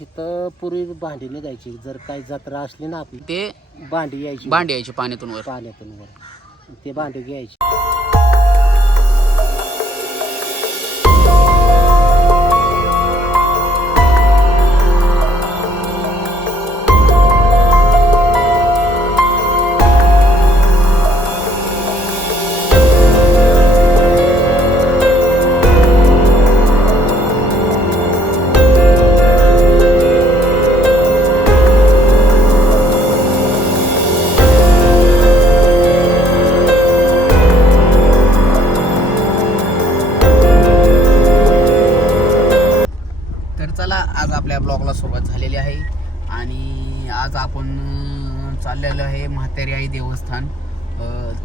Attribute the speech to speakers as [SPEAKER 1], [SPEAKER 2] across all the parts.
[SPEAKER 1] इथं पूर्वी भांडी निघायची जर काही जत्रा असली ना आपली
[SPEAKER 2] ते
[SPEAKER 1] भांडी यायची.
[SPEAKER 2] भांडी यायची पाण्यातून वर.
[SPEAKER 1] पाण्यातून वर. ते भांडी घ्यायची.
[SPEAKER 2] चाललेलं आहे म्हातारी आई देवस्थान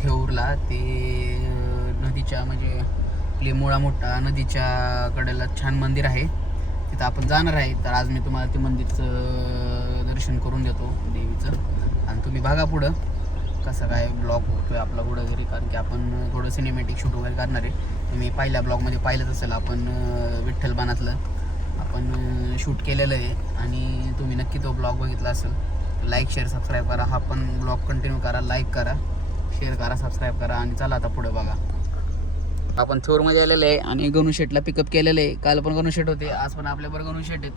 [SPEAKER 2] थेऊरला. ते नदीच्या म्हणजे आपली मुळा मोठा नदीच्या कडेला छान मंदिर आहे. तिथं आपण जाणार आहे. तर आज मी तुम्हाला ते मंदिरचं दर्शन करून देतो देवीचं. आणि तुम्ही बघा पुढं कसं काय ब्लॉग होतोय आपला पुढं वगैरे कारण की आपण थोडं सिनेमॅटिक शूट वगैरे करणार आहे. तुम्ही पहिल्या ब्लॉगमध्ये पाहिलंच असेल आपण विठ्ठलबाणातलं विठ्ठल आपण शूट केलेलं आहे. आणि तुम्ही नक्की तो ब्लॉग बघितला असेल. लाईक शेअर सबस्क्राईब करा. हा पण ब्लॉग कंटिन्यू करा लाईक करा शेअर करा सबस्क्राईब करा आणि चला आता पुढे बघा. आपण थोरमध्ये आलेलो आहे आणि गणू शेटला पिकअप केलेलं आहे. काल पण गणू शेट होते आज पण आपल्याबरोबर गणू शेट आहेत.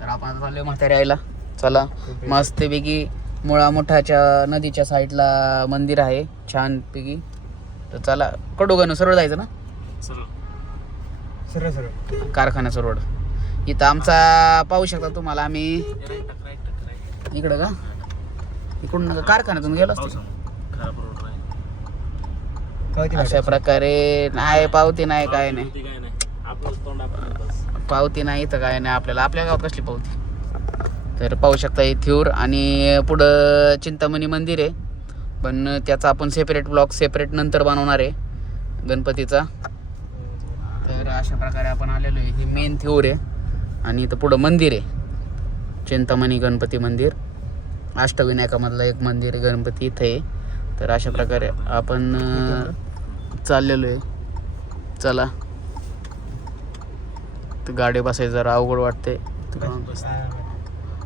[SPEAKER 2] तर आपण आता चाललोय म्हातारी आईला. चला मस्तपैकी मुळा मोठाच्या नदीच्या साईडला मंदिर आहे छानपैकी. तर चला कडू गणू सरळ जायचं ना?
[SPEAKER 1] सरळ. सरळ
[SPEAKER 2] कारखान्याचा रोड इथं आमचा पाहू शकता तुम्हाला आम्ही. इकडं का? इकडून कारखान्यातून गेलो असतो. अशा प्रकारे नाही पावती नाही काय नाही. पावती नाही. इथं काय नाही. आपल्याला आपल्या गावात कसली पावती? तर पाहू शकता हे थ्यूर आणि पुढं चिंतामणी मंदिर आहे. पण त्याचा आपण सेपरेट ब्लॉग सेपरेट नंतर बनवणार आहे गणपतीचा. तर अशा प्रकारे आपण आलेलो आहे. हे मेन थ्यूर आहे. आणि इथं पुढं मंदिर आहे. चिंतामणी गणपती मंदिर. अष्टविनायकामधलं एक मंदिर आहे गणपती इथं आहे. तर अशा प्रकारे आपण चाललेलो आहे. चला. तर गाडी बसायचं जरा अवघड वाटते.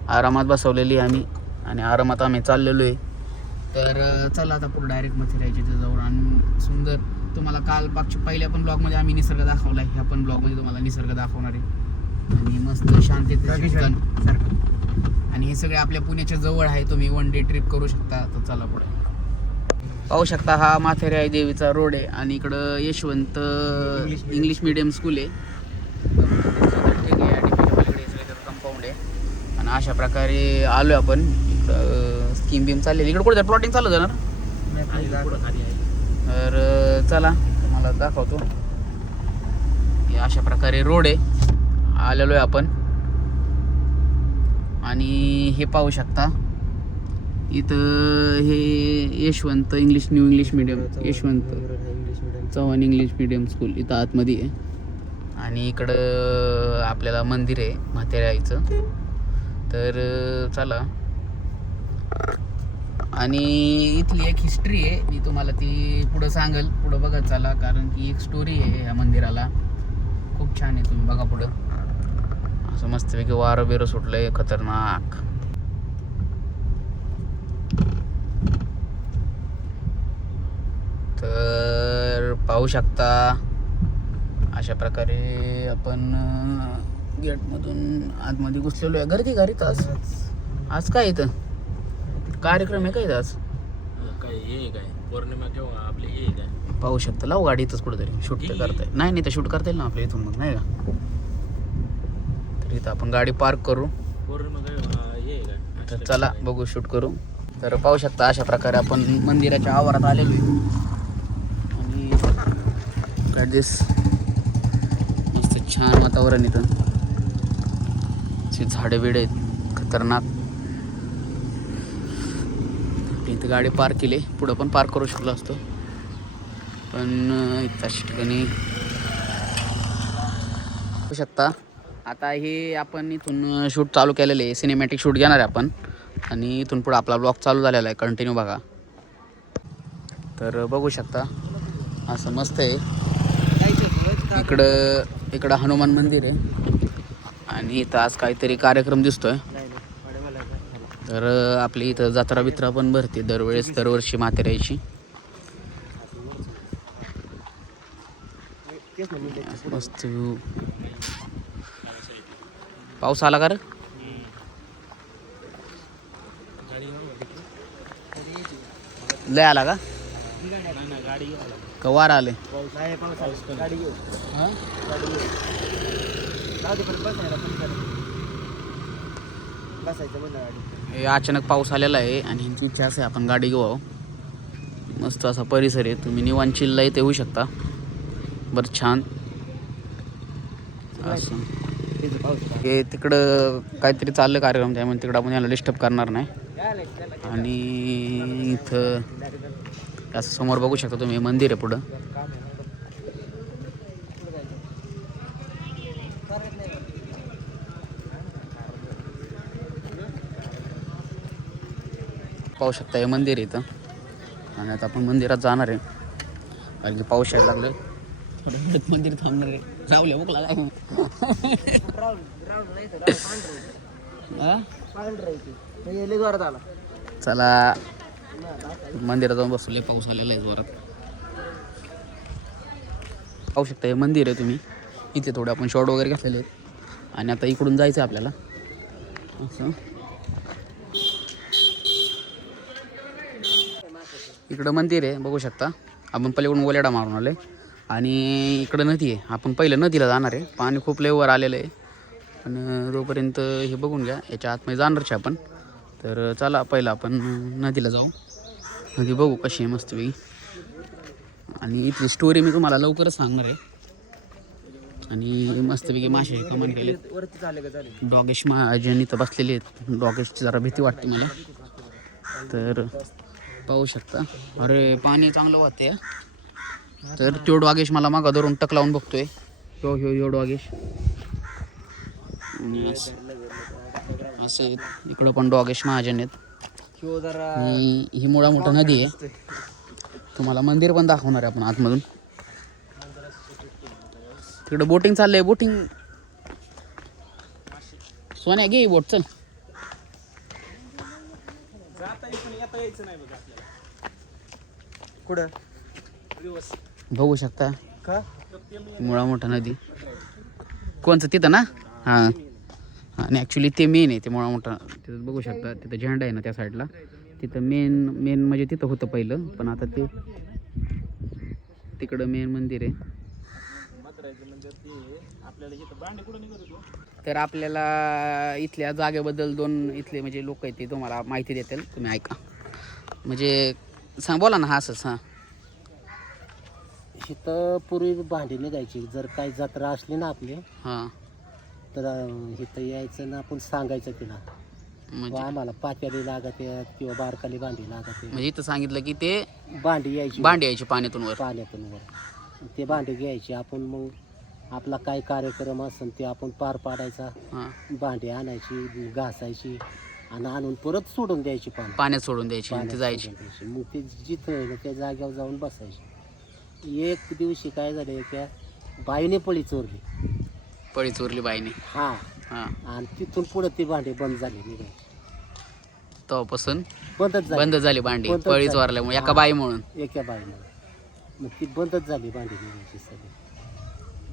[SPEAKER 2] आरामात बसवलेली आहे आम्ही आणि आरामात आम्ही चाललेलो आहे. तर चला आता पुढे डायरेक्ट मथिरायच्या जवळ आणि सुंदर तुम्हाला काल पागच्या पहिल्या पण ब्लॉगमध्ये आम्ही निसर्ग दाखवला आहे ह्या पण ब्लॉगमध्ये तुम्हाला निसर्ग दाखवणार आहे. आणि मस्त शांततेचे ठिकाण आणि हे सगळे आपल्या पुण्याच्या जवळ आहे तुम्ही वन डे ट्रिप करू शकता. तर चला पुढे. पाहू शकता हा माथेरे आई देवीचा रोड आहे आणि इकडं यशवंत इंग्लिश मिडियम स्कूल आहे. कंपाऊंड आहे. आणि अशा प्रकारे आलो आपण. इकडं स्कीम बीम चाललेली इकडं कुठे प्लॉटिंग चालू जाणार तर चला तुम्हाला दाखवतो. हे अशा प्रकारे रोड आहे. आलेलो आहे आपण. आणि हे पाहू शकता. इथं हे Yashwant English New English Medium Yashwant Chavan English medium school इथं आतमध्ये आहे. आणि इकडं आपल्याला मंदिर आहे म्हातेऱ्या आईचं तर चला. आणि इथली एक हिस्ट्री आहे. मी तुम्हाला ती पुढं सांगेल. पुढं बघत चला कारण की एक स्टोरी आहे या मंदिराला. खूप छान आहे तुम्ही बघा पुढं. असं मस्तपैकी वारं बिरं सुटलंय खतरनाक. तर पाहू शकता अशा प्रकारे आपण गेटमधून आतमध्ये घुसलेलो आहे. गर्दी गाडीत आज? आज काय इथं? कार्यक्रम आहे काय इथं आज?
[SPEAKER 3] काय हे काय? पौर्णिमा केव्हा? आपली हे काय?
[SPEAKER 2] पाहू शकता. लावू गाडी इथंच कुठेतरी. शूट तर करता येईल नाही नाही तर शूट करता येईल ना आपल्या इथून मग नाही का? तर इथं आपण गाडी पार्क करू. तर चला बघू शूट करू. तर पाहू शकता अशा प्रकारे आपण मंदिराच्या आवारात आलेलो आहे. आणि दिस? मस्त छान वातावरण इथं. झाडे बिडे आहेत खतरनाक. इथं गाडी पार्क केली पुढं पण पार्क करू शकलो असतो. पण इथं अशा ठिकाणी शकता आता हे आपण इथून शूट चालू केलेले आहे. सिनेमॅटिक शूट घेणार आहे आपण. आणि इथून पुढे आपला ब्लॉग चालू झालेला आहे. कंटिन्यू बघा. तर बघू शकता. असं मस्त आहे. इकडं इकडं हनुमान मंदिर आहे. आणि इथं आज काहीतरी कार्यक्रम दिसतोय. तर आपली इथं जत्रा बित्रा पण भरते दरवेळेस दरवर्षी माथेऱ्याची मस्त. पाऊस आला का रे? लय आला का? कवार आले? हे अचानक पाऊस आलेला आहे आणि ह्यांची इच्छा असे आपण गाडी घेऊ मस्त असा परिसर आहे. तुम्ही निवान चिल्ला इथे येऊ शकता. बरं छान. असं. हे तिकडं काहीतरी चाललं कार्यक्रम त्यामुळे तिकडं आपण याला डिस्टर्ब करणार नाही. आणि इथं असं समोर बघू शकता तुम्ही हे मंदिर आहे पुढं. पाहू शकता हे मंदिर इथं. आणि आता आपण मंदिरात जाणार आहे. कारण की पाऊस यायला लागलं. मंदिर थांबणार आहे. राहुल्या मुकला काय? हा? चला. मंदिरात जाऊन बसले पाऊस आलेला आहे जोरात. पाहू शकता हे मंदिर आहे तुम्ही. इथे थोडे आपण शॉर्ट वगैरे घातलेले आहेत. आणि आता इकडून जायचं आहे आपल्याला. असं. इकडं मंदिर आहे बघू शकता. आपण पलीकडून ओलेडा मारून आले आणि इकडं नदी आहे. आपण पहिलं नदीला जाणार आहे. पाणी खूप लेवर वर आलेलं आहे. आणि तोपर्यंत हे बघून घ्या याच्या आतमध्ये जाणारच आहे आपण. तर चला पहिलं आपण नदीला जाऊ. नदी बघू कशी आहे मस्तपैकी आणि इथली स्टोरी मी तुम्हाला लवकरच सांगणार आहे. आणि मस्तपैकी मासे कमान केले. डॉगेश महाजन इथं बसलेले आहेत डॉगेशची जरा भीती वाटते मला. तर पाहू शकता. अरे पाणी चांगलं वाहते तर तो डॉगेश मला मागा धरून टक लावून बघतोय. ह्यो ह्यो ह्यो डॉगेश आणि असं- इकडं पण डॉगेश महाजन आहेत. ही मुळा मोठा नदी आहे. तुम्हाला मंदिर पण दाखवणार आहे आपण आतमधून. तिकडं बोटिंग चाललंय बोटिंग. सोन्या घे बोट चल.
[SPEAKER 1] कुठं?
[SPEAKER 2] बघू शकता.
[SPEAKER 1] का?
[SPEAKER 2] मुळा मोठा नदी. कोणचं? तिथं ना? हां. आणि ॲक्च्युली ते मेन आहे ते मुळा मोठा. तिथं बघू शकता तिथं झेंडा आहे ना त्या साईडला तिथं मेन मेन म्हणजे तिथं होतं पहिलं पण आता ते तिकडं मेन मंदिर आहे. तर आपल्याला इथल्या जागेबद्दल दोन इथले म्हणजे लोक आहेत ते तुम्हाला माहिती देतील. तुम्ही ऐका. म्हणजे सांग बोला ना हा असंच हां
[SPEAKER 1] इथं पूर्वी भांडी निघायची जर काही जत्रा असली ना आपली
[SPEAKER 2] हां.
[SPEAKER 1] तर अं, इथं यायचं ना आपण सांगायचं तिला.
[SPEAKER 2] म्हणजे?
[SPEAKER 1] आम्हाला पात्याली लागत आहेत किंवा बारकाली भांडी लागत
[SPEAKER 2] म्हणजे इथं सांगितलं की ते
[SPEAKER 1] भांडी यायची.
[SPEAKER 2] भांडी यायची पाण्यातून वर.
[SPEAKER 1] पाण्यातून वर. ते भांडी घ्यायची. आपण मग आपला काय कार्यक्रम असेल ते आपण पार पाडायचा.
[SPEAKER 2] हां.
[SPEAKER 1] भांडी आणायची घासायची आणि आणून परत सोडून द्यायची पाणी
[SPEAKER 2] पाण्यात सोडून द्यायची आणि ती
[SPEAKER 1] पाण्यात
[SPEAKER 2] जायची.
[SPEAKER 1] सोडून द्यायची. मग ते जिथं आहे ना त्या जागेवर जाऊन बसायची. एक दिवशी काय झालं त्या बाईने पळी चोरली.
[SPEAKER 2] पळी चोरली बाईने?
[SPEAKER 1] हा.
[SPEAKER 2] हां.
[SPEAKER 1] आणि तिथून पुढे ती भांडी बंद झाली निघायची
[SPEAKER 2] तेव्हापासून
[SPEAKER 1] बंदच झाली.
[SPEAKER 2] बंद झाली भांडी
[SPEAKER 1] बंदच
[SPEAKER 2] पळी
[SPEAKER 1] झाली.
[SPEAKER 2] चोरल्यामुळे एका
[SPEAKER 1] हां.
[SPEAKER 2] बाई म्हणून.
[SPEAKER 1] एका बाईनं मग ती बंदच झाली भांडी निघायची सगळी.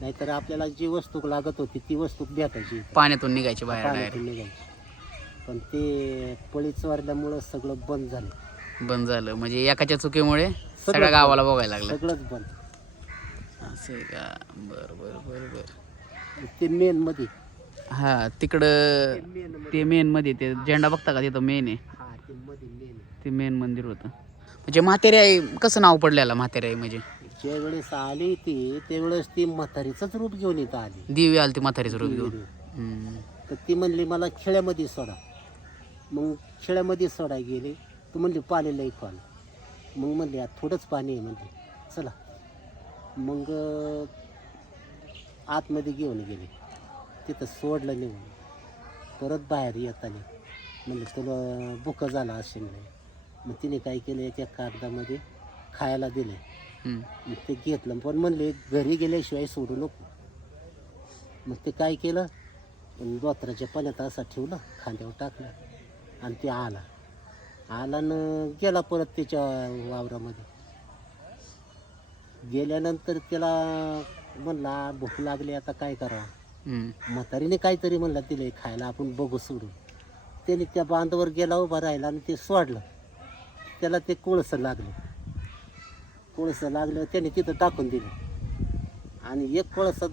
[SPEAKER 1] नाहीतर आपल्याला जी वस्तू लागत होती ती वस्तू भेटायची. इथं.
[SPEAKER 2] पाण्यातून निघायची बाहेर
[SPEAKER 1] पाण्यातून निघायची. पण ते पळी चोरल्यामुळं सगळं बंद झालं.
[SPEAKER 2] बंद झालं. म्हणजे एकाच्या चुकीमुळे सगळ्या
[SPEAKER 1] सगळं
[SPEAKER 2] गावाला बघायला लागलं.
[SPEAKER 1] सगळंच बंद.
[SPEAKER 2] असं आहे का? बर बर बर बर.
[SPEAKER 1] ते मेन मध्ये.
[SPEAKER 2] हा तिकडं ते मेन मध्ये ते झेंडा बघता का? तिथं मेन आहे.
[SPEAKER 1] हा ते मध्ये मेन
[SPEAKER 2] ते मेन मंदिर होतं. म्हणजे म्हातेरी आई कसं नाव पडलेलं म्हातेरी आई म्हणजे?
[SPEAKER 1] ज्या वेळेस आली ती त्यावेळेस ती म्हातारीचंच रूप घेऊन इथं आली.
[SPEAKER 2] दिवी आली ती म्हातारीचं रूप घेऊन. हम्म.
[SPEAKER 1] तर ती म्हणली मला खेड्यामध्ये सोडा. मग खेड्यामध्ये सोडाय गेले. तू म्हणली पाणी लई खोल मग म्हणली "आता थोडंच पाणी आहे म्हणली. चला. मग आतमध्ये घेऊन गेले. तिथं सोडलं नेऊन परत बाहेर येताना म्हणलं तुला बुकं झाला असेल नाही. मग तिने काय केलं एका कागदामध्ये खायला दिले. मग ते घेतलं. पण म्हणले घरी गेल्याशिवाय सोडू नको. मग ते काय केलं? पण दोतराच्या पाण्यात असा ठेवला खांद्यावर टाकला. आणि ते आला. आला न गेला परत त्याच्या वावरामध्ये. गेल्यानंतर त्याला म्हणला भूक लागली आता काय करावं. म्हातारीने काहीतरी म्हणलं तिला खायला आपण बघू सोडून. त्याने त्या बांधावर गेला उभा राहिला आणि ते सोडलं. त्याला ते कोळसं लागलं. कोळसं लागलं त्याने तिथं टाकून दिलं. आणि एक कोळसा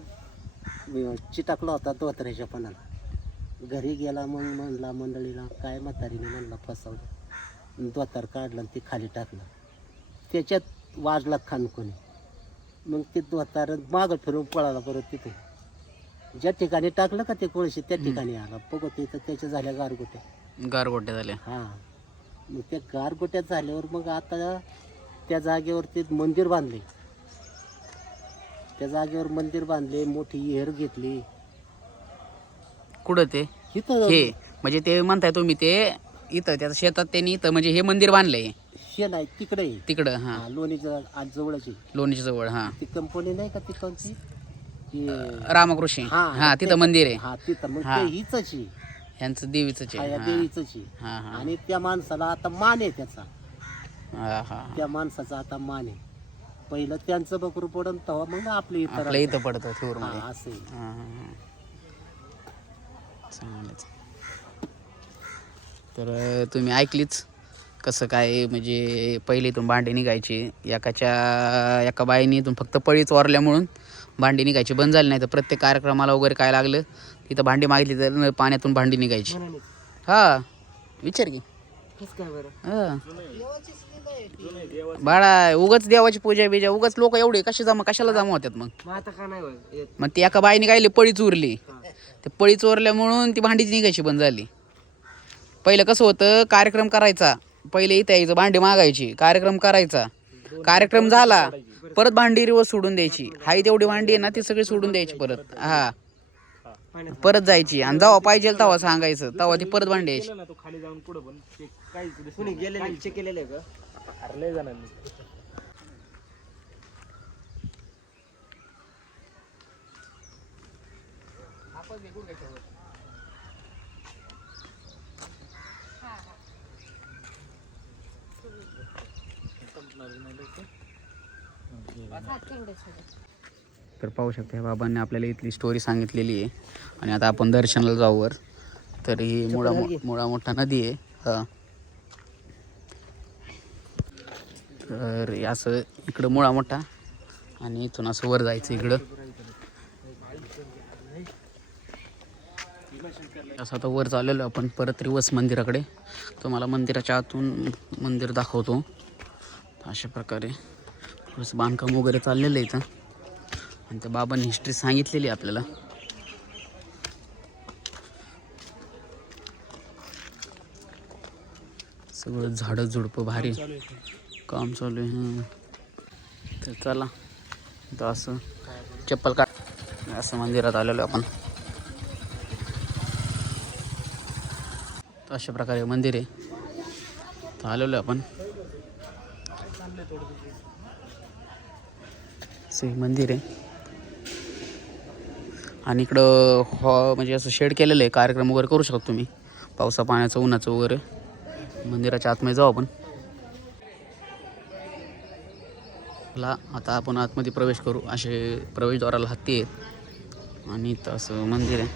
[SPEAKER 1] चिटाकला होता दोतऱ्याच्या पणाला घरी गेला मग म्हणला मंडळीला काय म्हातारीने म्हणला फसवलं? दोतार काढला आणि ते खाली टाकलं. त्याच्यात वाजला खानकोणी मग ते दोतार मागं फिरून पळाला परत तिथे. ज्या ठिकाणी टाकलं का ते कोळशी त्या ठिकाणी आला. बघत तर त्याच्या झाल्या गारगोट्या.
[SPEAKER 2] गारगोट्या झाल्या.
[SPEAKER 1] हां. मग त्या गारगोट्या झाल्यावर मग आता त्या जागेवर ते मंदिर बांधले. त्या जागेवर मंदिर बांधले मोठी विहीर घेतली.
[SPEAKER 2] कुठं ते?
[SPEAKER 1] इथं
[SPEAKER 2] हे म्हणजे ते म्हणताय तुम्ही ते इथं त्या शेतात त्यांनी इथं म्हणजे हे मंदिर बांधलंय.
[SPEAKER 1] शेण आहे तिकडे आहे.
[SPEAKER 2] तिकडं हा.
[SPEAKER 1] हा, लोणीच्या आज जवळची
[SPEAKER 2] लोणीच्या जवळ हा.
[SPEAKER 1] ती कंपनी नाही का ती कोणती? ती
[SPEAKER 2] रामकृष्ण.
[SPEAKER 1] हा,
[SPEAKER 2] हा तिथं मंदिर आहे.
[SPEAKER 1] हा तिथं. मग
[SPEAKER 2] हा.
[SPEAKER 1] ते हीच आहे.
[SPEAKER 2] ह्यांचं देवीच
[SPEAKER 1] हा, या
[SPEAKER 2] आहे
[SPEAKER 1] देवीच आहे.
[SPEAKER 2] हा हा.
[SPEAKER 1] आणि त्या माणसाला आता मान आहे त्याचा.
[SPEAKER 2] हा हा.
[SPEAKER 1] त्या माणसाचा आता मान आहे. पहिलं त्यांचं बकरू पडून तेव्हा मग आपलं इतर
[SPEAKER 2] आपलं इथं पडतं मध्ये
[SPEAKER 1] हा, असं आहे.
[SPEAKER 2] हा, हा, हा. तर तुम्ही ऐकलीच कसं काय म्हणजे पहिले इथून भांडी निघायची एकाच्या एका बाईने इथून फक्त पळीच वारल्यामुळून भांडी निघायची बंद झाली नाही तर प्रत्येक कार्यक्रमाला वगैरे काय लागलं तिथं भांडी मागितली तर पाण्यातून भांडी निघायची. हा विचार की. बाळा उगाच देवाची पूजा बिजा उगाच लोक एवढे कशी जमा कशाला जमा होतात मग? मग ती एका बाईने काय पळी चोरली ते पळी चोरल्यामुळं ती भांडीच निघायची बंद झाली. पहिलं कसं होतं कार्यक्रम करायचा. पहिले इथं यायचं भांडी मागायची कार्यक्रम करायचा. कार्यक्रम झाला परत भांडी रिवर्स सोडून द्यायची. हाय तेवढी भांडी आहे ना ती सगळी सोडून द्यायची परत. हा. परत जायची. आणि जेव्हा पाहिजे तेव्हा सांगायचं तेव्हा ती परत भांडी यायची.
[SPEAKER 3] खाली जाऊन पुढे पण
[SPEAKER 4] का
[SPEAKER 2] तर पाहू शकता ह्या बाबांनी आपल्याला इथली स्टोरी सांगितलेली आहे. आणि आता आपण दर्शनाला जाऊ वर. तर ही मुळा मुळा मोठा नदी आहे. हा. तर असं इकडं मुळा मोठा आणि इथून असं वर जायचं इकडं. असं आता वर चाललेलो आपण परत रिवस मंदिराकडे. तुम्हाला मंदिराच्या आतून मंदिर दाखवतो. अशा प्रकारे. थोडंसं बांधकाम वगैरे चाललेलं आहे इथं. आणि त्या बाबांनी हिस्ट्री सांगितलेली आहे आपल्याला. सगळं झाडं झुडपं भारी. काम चालू आहे. तर चला तर असं चप्पल काढ असं मंदिरात आलेलो आपण. तर अशा प्रकारे मंदिर आहे. तर आलेलो आपण. असं हे मंदिर आहे. आणि इकडं हॉ म्हणजे असं शेड केलेलं आहे. कार्यक्रम वगैरे करू शकतो तुम्ही. पावसा पाण्याचं उन्हाचं वगैरे. मंदिराच्या आतमध्ये जाऊ आपण. ला आता आपण आतमध्ये प्रवेश करू. असे प्रवेशद्वाराला हत्ती आहेत. आणि तसं मंदिर आहे.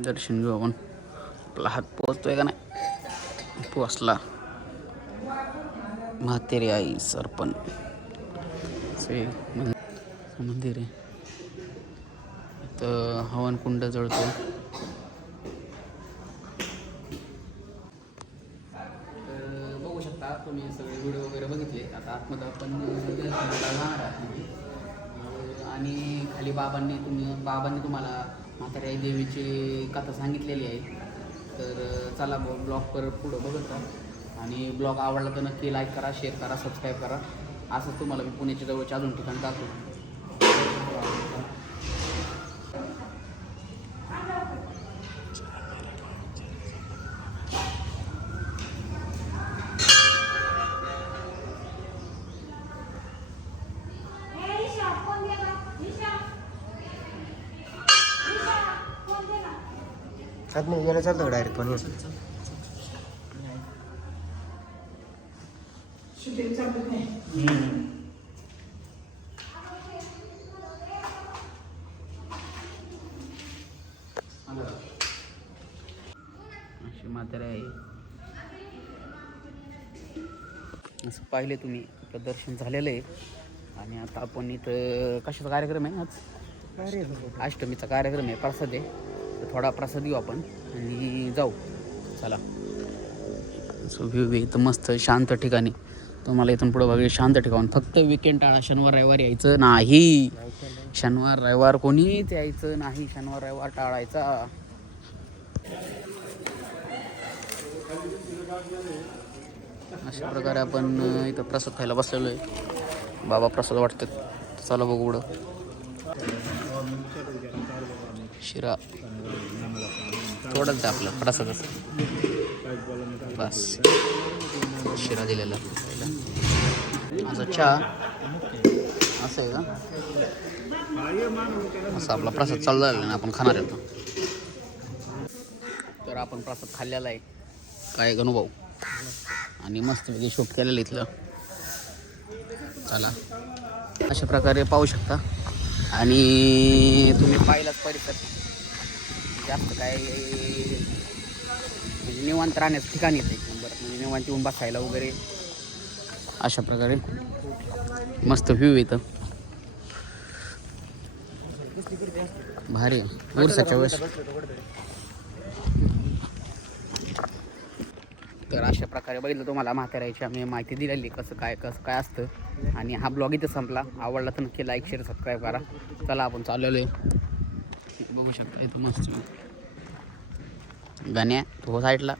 [SPEAKER 2] दर्शन घेऊ आपण. आपला हात पोचतोय का नाही? पोचला म्हातेरी आई सरपण असे म्हणजे मंदिर आहे. इथं हवनकुंड जळतो तर बघू शकता तुम्ही सगळे व्हिडिओ वगैरे बघितले. आता आतमध्ये आपण आणि खाली बाबांनी तुम्ही बाबांनी तुम्हाला म्हातारी देवीची कथा सांगितलेली आहे. तर चला ब्लॉग पर पुढं बघत आणि ब्लॉग आवडला तर नक्की लाईक करा शेअर करा सबस्क्राईब करा. असंच तुम्हाला मी पुण्याच्या जवळच्या अजून ठिकाण दाखवतो.
[SPEAKER 5] आज नाही यायला चालतं डायरेक्ट पण
[SPEAKER 2] अशी म्हातारे आहे. असं पाहिले तुम्ही आपलं दर्शन झालेलं आहे. आणि आता आपण इथं कशाचा कार्यक्रम आहे आज? अष्टमीचा कार्यक्रम आहे प्रसाद आहे. तर थोडा प्रसाद घेऊ आपण आणि जाऊ. चला. सो व्यू इथं मस्त शांत ठिकाणी. तुम्हाला इथून पुढं बघा शांत ठिकाण. फक्त विकेंड टाळा. शनिवार रविवार यायचं नाही. शनिवार रविवार कोणीच यायचं नाही. शनिवार रविवार टाळायचा. अशा प्रकारे आपण इथं प्रसाद खायला बसलेलो आहे. बाबा प्रसाद वाटतात. चला बघू पुढं. शिरा. थोडंच आपलं. प्रसादच. बस. शिरा दिलेला असं चहा असं आहे का? असं आपला प्रसाद चालू झालेला ना आपण खाणार आहे तर आपण प्रसाद खाल्लेला आहे. काय अनुभव आणि मस्त वेगळी शूट केलेलं इथलं. चला. अशा प्रकारे पाहू शकता. आणि तुम्ही पाहिलाच परिसर. जास्त काय म्हणजे निवांत राहण्याचं ठिकाण येतं एक नंबर म्हणजे निवांत येऊन बसायला वगैरे. अशा प्रकारे. मस्त व्ह्यू येतं भारी. उरसाच्या वेळेस तर अशा प्रकारे बघितलं तुम्हाला म्हाताऱ्याची आम्ही माहिती दिलेली कसं काय कसं काय असतं. आणि हा ब्लॉग इथं संपला. आवडला तर नक्की लाईक शेअर सबस्क्राईब करा. चला आपण चाललेलो आहे बघू शकता इथं मस्त. गण्या हो साईडला.